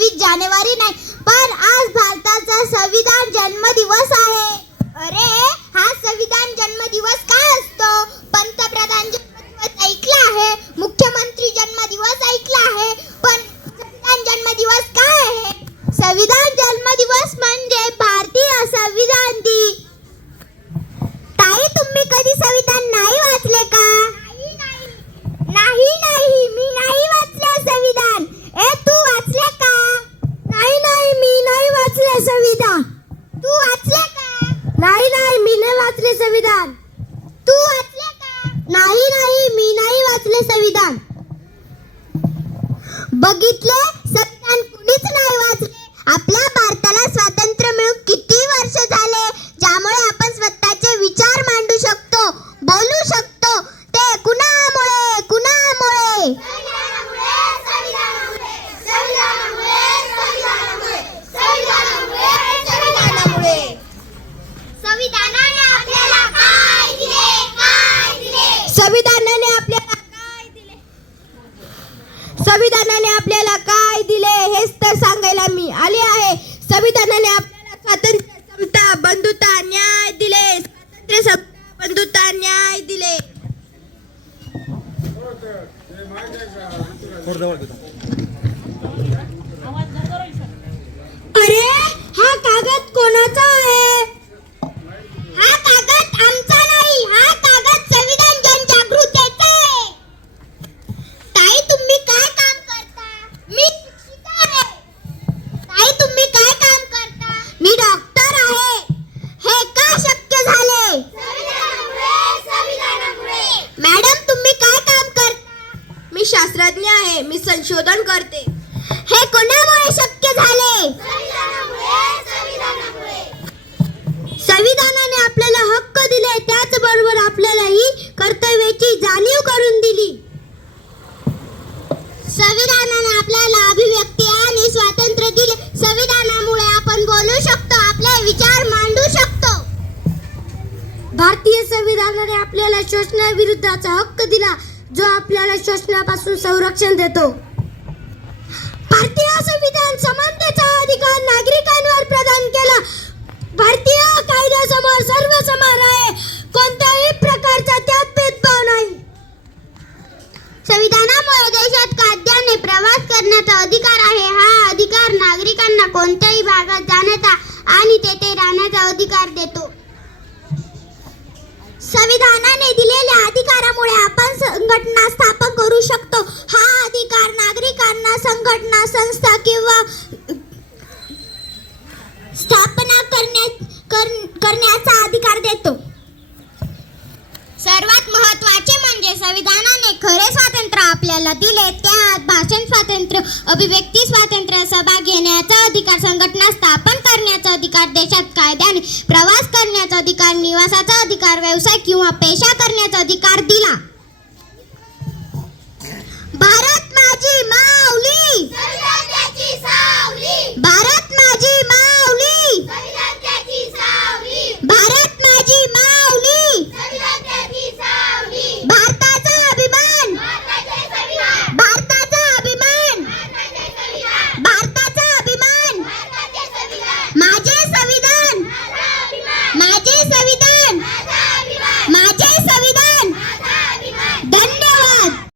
एकवीस जानेवारी नाही. git. संविधानाने आपल्याला काय दिले हेच तर सांगायला मी आले आहे. संविधानाने आपल्याला स्वातंत्र्य समता बंधुता न्याय दिले. स्वातंत्र्य समता बंधुता न्याय दिले. अरे संशोधन करते. हे कोणामुळे शक्य झाले? संविधानाने आपल्याला हक्क दिले त्याचबरोबर आपल्याला ही कर्तव्याची जाणीव करून दिली. संविधानाने आपल्याला अभिव्यक्ती आणि स्वातंत्र्य दिले. संविधानामुळे आपण बोलू शकतो आपले विचार मांडू शकतो. भारतीय संविधानाने आपल्याला शोषणाविरुद्धचा हक्क दिला जो आपल्याला शोषणापासून संरक्षण देतो. समानतेचा अधिकार नागरिकांवर प्रदान केला. भारतीय कायद्यासमोर सर्व समान आहे. कोणत्याही प्रकारचा त्यात भेदभाव नाही. संविधानामुळे देशात कायद्याने प्रवास करण्याचा अधिकार आहे. हा अधिकार नागरिकांना कोणत्याही भागात जाण्याचा आणि तेथे राहण्याचा अधिकार देतो. संविधानाने दिलेल्या अधिकारामुळे आपण संघटना स्थापन करू शकतो. स्थापना कर, करण्याचा अधिकार देतो. सर्वात महत्त्वाचे म्हणजे संविधानाने खरे स्वातंत्र्य आपल्याला दिले त्यात भाषण स्वातंत्र्य अभिव्यक्ती स्वातंत्र्य सभा घेण्याचा अधिकार संघटना स्थापन करण्याचा अधिकार देशात कायद्याने प्रवास करण्याचा अधिकार निवासाचा अधिकार व्यवसाय किंवा पेशा करण्याचा अधिकार दिला. भारत माझी माऊली!